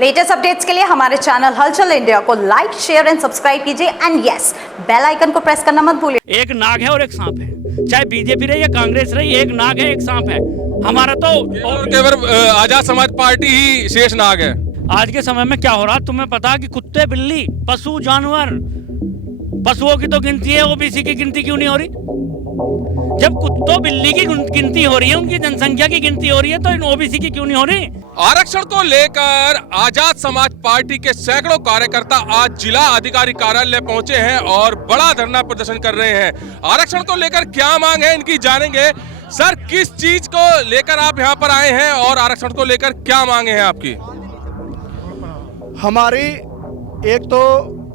Latest updates के लिए हमारे चैनल हलचल इंडिया को लाइक, शेयर एंड सब्सक्राइब कीजिए एंड यस, बेल आइकन को प्रेस करना मत भूलिए। एक नाग है और एक सांप है, चाहे बीजेपी रही या कांग्रेस रही, एक नाग है एक सांप है। हमारा तो केवल आजाद समाज पार्टी ही शेष नाग है। आज के समय में क्या हो रहा तुम्हें पता है कि कुत्ते, बिल्ली, पशु, जानवर, पशुओं की तो गिनती है, ओबीसी की गिनती क्यों नहीं हो रही? जब कुत्तों बिल्ली की गिनती हो रही है, उनकी जनसंख्या की गिनती हो रही है, तो ओबीसी की क्यों नहीं हो रही? आरक्षण को लेकर आजाद समाज पार्टी के सैकड़ों कार्यकर्ता आज जिला अधिकारी कार्यालय पहुंचे हैं और बड़ा धरना प्रदर्शन कर रहे हैं। आरक्षण को लेकर क्या मांग है इनकी जानेंगे। सर, किस चीज को लेकर आप यहां पर आए हैं और आरक्षण को लेकर क्या मांगे हैं आपकी? हमारी एक तो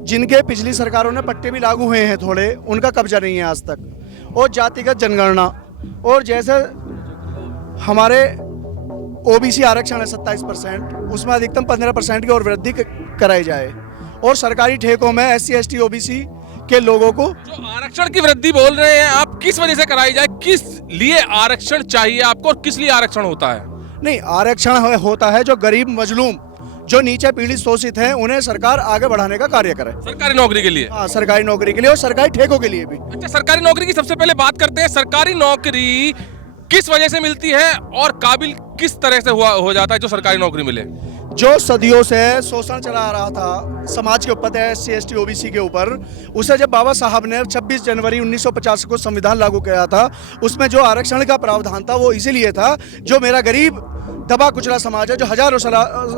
जिनके पिछली सरकारों ने पट्टे भी लागू हुए हैं थोड़े, उनका कब्जा नहीं है आज तक, और जातिगत जनगणना, और जैसे हमारे ओबीसी आरक्षण है 27%, उसमें अधिकतम 15% की और वृद्धि कराई जाए, और सरकारी ठेकों में SC ST OBC के लोगों को जो आरक्षण की वृद्धि बोल रहे हैं आप, किस वजह से कराई जाए? किस लिए आरक्षण चाहिए आपको और किस लिए आरक्षण होता है? नहीं, आरक्षण होता है जो गरीब, मजलूम, जो नीचे पीड़ित, शोषित हैं, उन्हें सरकार आगे बढ़ाने का कार्य करे। सरकारी नौकरी के लिए? हाँ, सरकारी नौकरी के लिए और सरकारी ठेकों के लिए भी। अच्छा, सरकारी नौकरी की सबसे पहले बात करते हैं। सरकारी नौकरी किस वजह से मिलती है और काबिल किस तरह से हो जाता है जो सरकारी नौकरी मिले? जो सदियों से शोषण चला आ रहा था समाज के ऊपर, SC ST OBC के ऊपर, उसे जब बाबा साहब ने 26 जनवरी 1950 को संविधान लागू किया था, उसमें जो आरक्षण का प्रावधान था वो इसीलिए था जो मेरा गरीब दबा कुचला समाज है, जो हजारों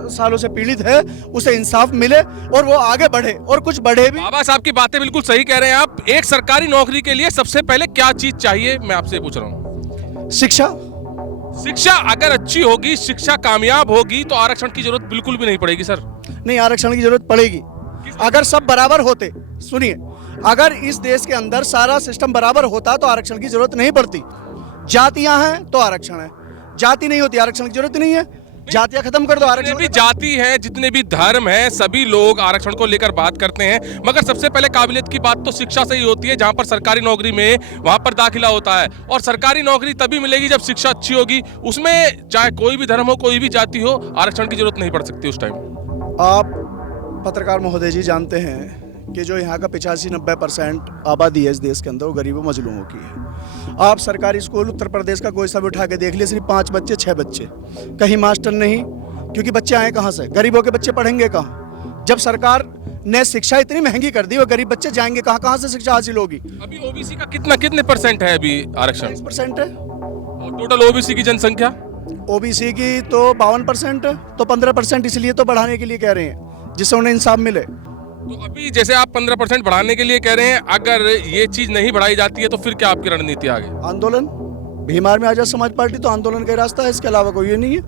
सालों से पीड़ित है, उसे इंसाफ मिले और वो आगे बढ़े और कुछ बढ़े भी। बाबा साहब की बातें बिल्कुल सही कह रहे हैं आप। एक सरकारी नौकरी के लिए सबसे पहले क्या चीज चाहिए, मैं आपसे पूछ रहा हूँ? शिक्षा। शिक्षा अगर अच्छी होगी, शिक्षा कामयाब होगी, तो आरक्षण की जरूरत बिल्कुल भी नहीं पड़ेगी। सर, नहीं, आरक्षण की जरूरत पड़ेगी अगर सब बराबर होते। सुनिए, अगर इस देश के अंदर सारा सिस्टम बराबर होता तो आरक्षण की जरूरत नहीं पड़ती। जातियां हैं तो आरक्षण है, जाति नहीं होती आरक्षण की जरूरत नहीं है। जातियां खत्म कर दो, आरक्षण भी जाति है, जितने भी धर्म हैं, सभी लोग आरक्षण को लेकर बात करते हैं, मगर सबसे पहले काबिलियत की बात तो शिक्षा से ही होती है। जहां पर सरकारी नौकरी में वहां पर दाखिला होता है, और सरकारी नौकरी तभी मिलेगी जब शिक्षा अच्छी होगी। उसमें चाहे कोई भी धर्म हो, कोई भी जाति हो, आरक्षण की जरूरत नहीं पड़ सकती उस टाइम। आप पत्रकार महोदय जी जानते हैं कि जो यहाँ का 85-90% आबादी है इस देश के अंदर, वो गरीबों मजलूमों की है। आप सरकारी स्कूल उत्तर प्रदेश का कोई सा भी उठा के देख लिए, सिर्फ 5 बच्चे 6 बच्चे, कहीं मास्टर नहीं, क्योंकि बच्चे आए कहाँ से? गरीबों के बच्चे पढ़ेंगे कहाँ? जब सरकार ने शिक्षा इतनी महंगी कर दी, वो गरीब बच्चे जाएंगे कहाँ? कहाँ से शिक्षा हासिल होगी? अभी ओबीसी का कितने परसेंट है अभी आरक्षण? 22% है। और टोटल ओबीसी की जनसंख्या? ओबीसी की तो 52% है, तो 15% इसलिए तो बढ़ाने के लिए कह रहे हैं, जिससे उन्हें इंसाफ मिले। तो अभी जैसे आप 15% बढ़ाने के लिए कह रहे हैं, अगर ये चीज नहीं बढ़ाई जाती है तो फिर क्या आपकी रणनीति आगे? आंदोलन। भीमार में आजाद समाज पार्टी तो आंदोलन का रास्ता है, इसके अलावा कोई ये नहीं है।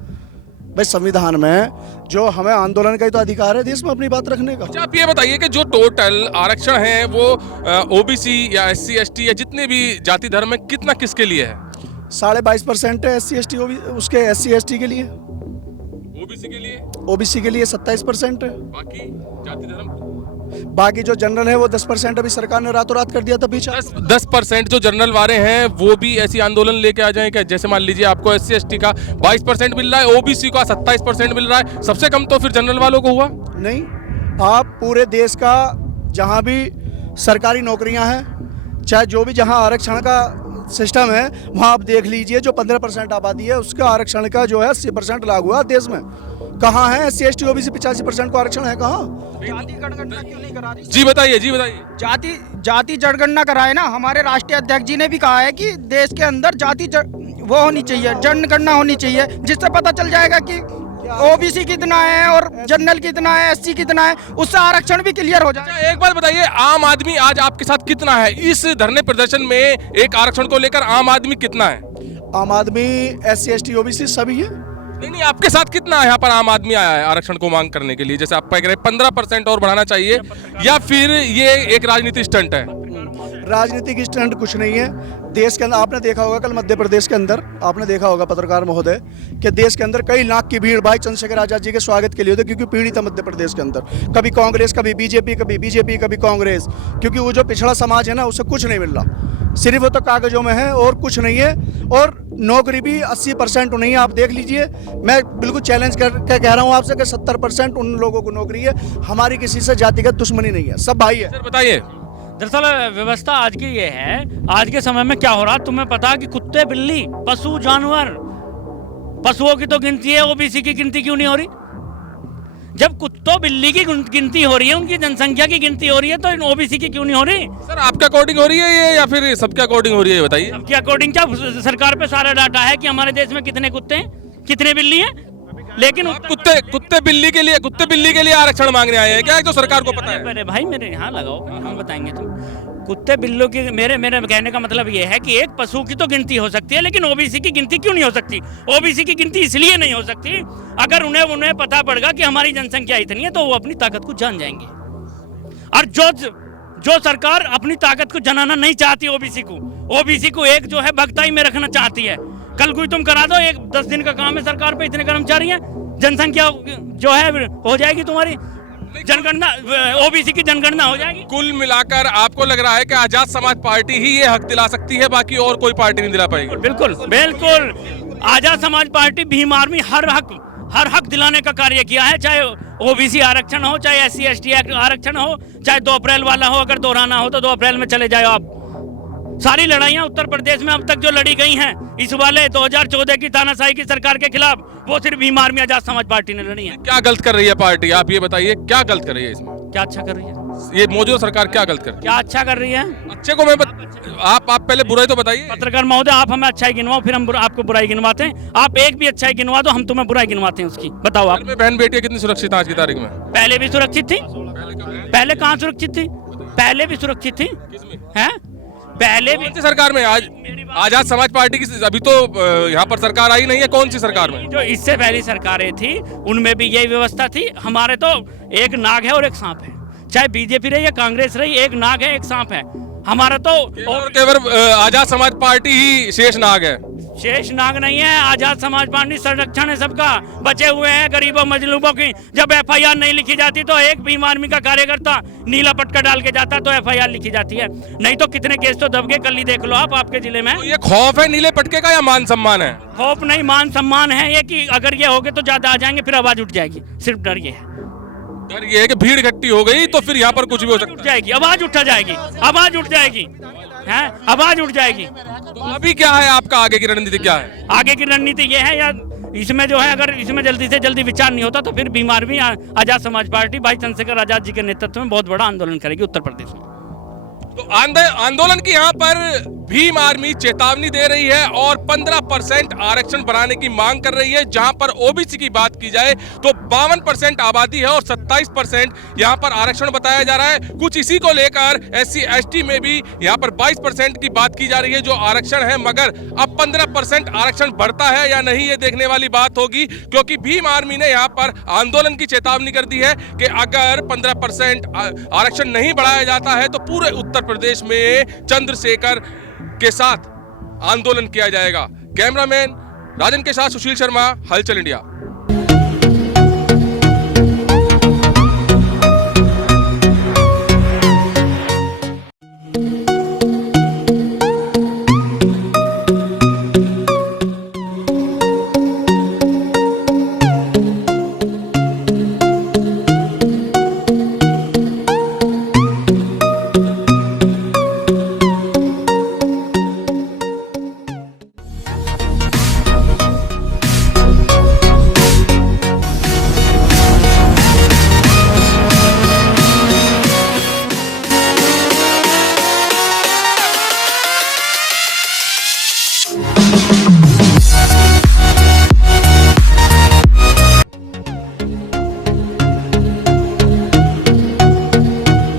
भाई, संविधान में जो हमें आंदोलन का ही तो अधिकार है देश में अपनी बात रखने का। अच्छा, आप ये बताइए कि जो टोटल आरक्षण है वो ओबीसी या SC ST या जितने भी जाति धर्म है, कितना किसके लिए है? 22.5% है SC ST उसके SC ST के लिए। ओबीसी के लिए? ओबीसी के लिए 27% है। बाकी जाति धर्म? बाकी जो जनरल है वो 10% अभी सरकार ने रातों रात कर दिया था पीछे। 10% जो जनरल वाले हैं वो भी ऐसी आंदोलन लेके आ जाएं क्या? जैसे मान लीजिए आपको SC ST का 22% मिल रहा है, ओबीसी का 27% मिल रहा है, सबसे कम तो फिर जनरल वालों को हुआ? नहीं, आप पूरे देश का जहाँ भी सरकारी नौकरियाँ हैं, चाहे जो भी जहाँ आरक्षण का सिस्टम है, वहाँ आप देख लीजिए, जो 15% आबादी है उसका आरक्षण का जो है 80% लागू हुआ देश में। कहाँ है SC ST OBC 85% को आरक्षण है कहाँ? जाति जनगणना क्यों नहीं करा रही? जी बताइए, जी बताइए। जाति जनगणना कराए ना। हमारे राष्ट्रीय अध्यक्ष जी ने भी कहा है कि देश के अंदर वो होनी चाहिए, जनगणना होनी चाहिए, जिससे पता चल जाएगा कि ओबीसी कितना है और जनरल कितना है, SC कितना है, उससे आरक्षण भी क्लियर हो जाए। एक बात बताइए, आम आदमी आज आपके साथ कितना है इस धरने प्रदर्शन में? एक आरक्षण को लेकर आम आदमी कितना है? आम आदमी SC ST OBC सभी है। नहीं, आपके साथ कितना यहाँ पर आम आदमी आया है आरक्षण को मांग करने के लिए? जैसे आप कह रहे 15% और बढ़ाना चाहिए, या फिर ये एक राजनीतिक स्टंट है? राजनीतिक स्टैंड कुछ नहीं है देश के अंदर। आपने देखा होगा कल मध्य प्रदेश के अंदर, आपने देखा होगा पत्रकार महोदय कि देश के अंदर कई लाख की भीड़ भाई चंद्रशेखर आजाद जी के स्वागत के लिए होती, क्योंकि पीड़ित है मध्य प्रदेश के अंदर। कभी कांग्रेस, कभी बीजेपी, कभी कांग्रेस, क्योंकि वो जो पिछड़ा समाज है ना उसे कुछ नहीं मिल रहा, सिर्फ वो तो कागजों में है और कुछ नहीं है। और नौकरी भी 80% नहीं है। आप देख लीजिए, मैं बिल्कुल चैलेंज करके कह रहा हूँ आपसे कि 70% उन लोगों को नौकरी है। हमारी किसी से जातिगत दुश्मनी नहीं है, सब भाई है। सर बताइए। दरअसल व्यवस्था आज की ये है, आज के समय में क्या हो रहा तुम्हें पता है कि कुत्ते, बिल्ली, पशु, जानवर, पशुओं की तो गिनती है, ओबीसी की गिनती क्यों नहीं हो रही? जब कुत्तों बिल्ली की गिनती हो रही है, उनकी जनसंख्या की गिनती हो रही है, तो ओबीसी की क्यों नहीं हो रही? सर आपके अकॉर्डिंग हो रही है ये या फिर सबके अकॉर्डिंग हो रही है, ये बताइए। सबके अकॉर्डिंग क्या सरकार पे सारा डाटा है कि हमारे देश में कितने कुत्ते हैं, कितने बिल्ली हैं, लेकिन कुत्ते बिल्ली के लिए आरक्षण मांगने आए हैं क्या? तो सरकार को पता है। अरे भाई मेरे यहाँ लगाओ, हम बताएंगे तुम। कुत्ते बिल्लों की मेरे कहने का मतलब ये है कि एक पशु की तो गिनती हो सकती है, लेकिन ओबीसी की गिनती क्यों नहीं हो सकती? ओबीसी की गिनती इसलिए नहीं हो सकती, अगर उन्हें पता पड़ेगा कि हमारी जनसंख्या इतनी है तो वो अपनी ताकत को जान जाएंगे। और जो सरकार अपनी ताकत को जनाना नहीं चाहती ओबीसी को एक जो है भगताई में रखना चाहती है। कल कोई तुम करा दो, 10 दिन का काम है, सरकार पे इतने कर्मचारी हैं, जनसंख्या जो है हो जाएगी तुम्हारी जनगणना, ओबीसी की जनगणना हो जाएगी। कुल मिलाकर आपको लग रहा है कि आजाद समाज पार्टी ही ये हक दिला सकती है, बाकी और कोई पार्टी नहीं दिला पाएगी? बिल्कुल बिल्कुल, आजाद समाज पार्टी, भीम आर्मी हर हक दिलाने का कार्य किया है, चाहे ओबीसी आरक्षण हो, चाहे SC ST आरक्षण हो, चाहे 2 अप्रैल वाला हो। अगर दोहराना हो तो 2 अप्रैल में चले जाओ आप। सारी लड़ाइयां उत्तर प्रदेश में अब तक जो लड़ी गई हैं इस वाले 2014 की तानाशाही की सरकार के खिलाफ, वो सिर्फ भीम आर्मी आजाद समाज पार्टी ने लड़ी है। क्या गलत कर रही है पार्टी, आप ये बताइए, क्या गलत कर रही है इसमें? क्या अच्छा कर रही है ये मौजूदा सरकार? क्या गलत कर रही है? क्या अच्छा कर रही है? अच्छे को आप पहले बुराई तो बताइए। पत्रकार महोदय, आप हमें अच्छाई गिनवाओ, फिर हम आपको बुराई गिनवाते हैं। आप एक भी अच्छाई गिनवा दो, हम तुम्हें बुराई गिनवाते हैं उसकी। बताओ आप। बहन बेटियां कितनी सुरक्षित है आज की तारीख में? पहले भी सुरक्षित थी, पहले कहाँ सुरक्षित थी? पहले भी सुरक्षित थी, है पहले भी। सरकार में आज आजाद समाज पार्टी की अभी तो यहाँ पर सरकार आई नहीं है, कौन सी सरकार में? जो इससे पहली सरकारें थी उनमें भी यही व्यवस्था थी। हमारे तो एक नाग है और एक सांप है, चाहे बीजेपी रही या कांग्रेस रही, एक नाग है एक सांप है हमारा तो। और केवल आजाद समाज पार्टी ही शेष नाग है? शेष नाग नहीं है, आजाद समाज पार्टी संरक्षण है सबका। बचे हुए हैं गरीबों मजलूमों की। जब FIR नहीं लिखी जाती तो एक भीम आर्मी का कार्यकर्ता नीला पटका डाल के जाता तो FIR लिखी जाती है, नहीं तो कितने केस तो दब गए। कल ही देख लो आप, आपके जिले में। तो ये खौफ है नीले पटके का या मान सम्मान है? खौफ नहीं, मान सम्मान है ये कि अगर ये हो गए तो ज्यादा आ जाएंगे, फिर आवाज उठ जाएगी। सिर्फ डर ये है, डर ये है कि भीड़ इकट्ठी हो गई तो फिर यहाँ पर कुछ भी हो सकता उठ जाएगी, आवाज उठा जाएगी, आवाज उठ जाएगी, है आवाज उठ जाएगी। तो अभी क्या है आपका आगे की रणनीति क्या है? आगे की रणनीति ये है या इसमें जो है, अगर इसमें जल्दी से जल्दी विचार नहीं होता तो फिर भीम आर्मी आजाद समाज पार्टी भाई चंद्रशेखर आजाद जी के नेतृत्व में बहुत बड़ा आंदोलन करेगी उत्तर प्रदेश में। तो आंदोलन की यहाँ पर भीम आर्मी चेतावनी दे रही है और 15% आरक्षण बढ़ाने की मांग कर रही है। जहां पर ओबीसी की बात की जाए तो 52% आबादी है और 27% यहां पर आरक्षण बताया जा रहा है। कुछ इसी को लेकर SC ST में भी यहां पर 22% की बात की जा रही है जो आरक्षण है, मगर अब 15% आरक्षण बढ़ता है या नहीं ये देखने वाली बात होगी, क्योंकि भीम आर्मी ने यहां पर आंदोलन की चेतावनी कर दी है कि अगर 15% आरक्षण नहीं बढ़ाया जाता है तो पूरे उत्तर प्रदेश में चंद्रशेखर के साथ आंदोलन किया जाएगा। कैमरामैन राजन के साथ सुशील शर्मा, हलचल इंडिया।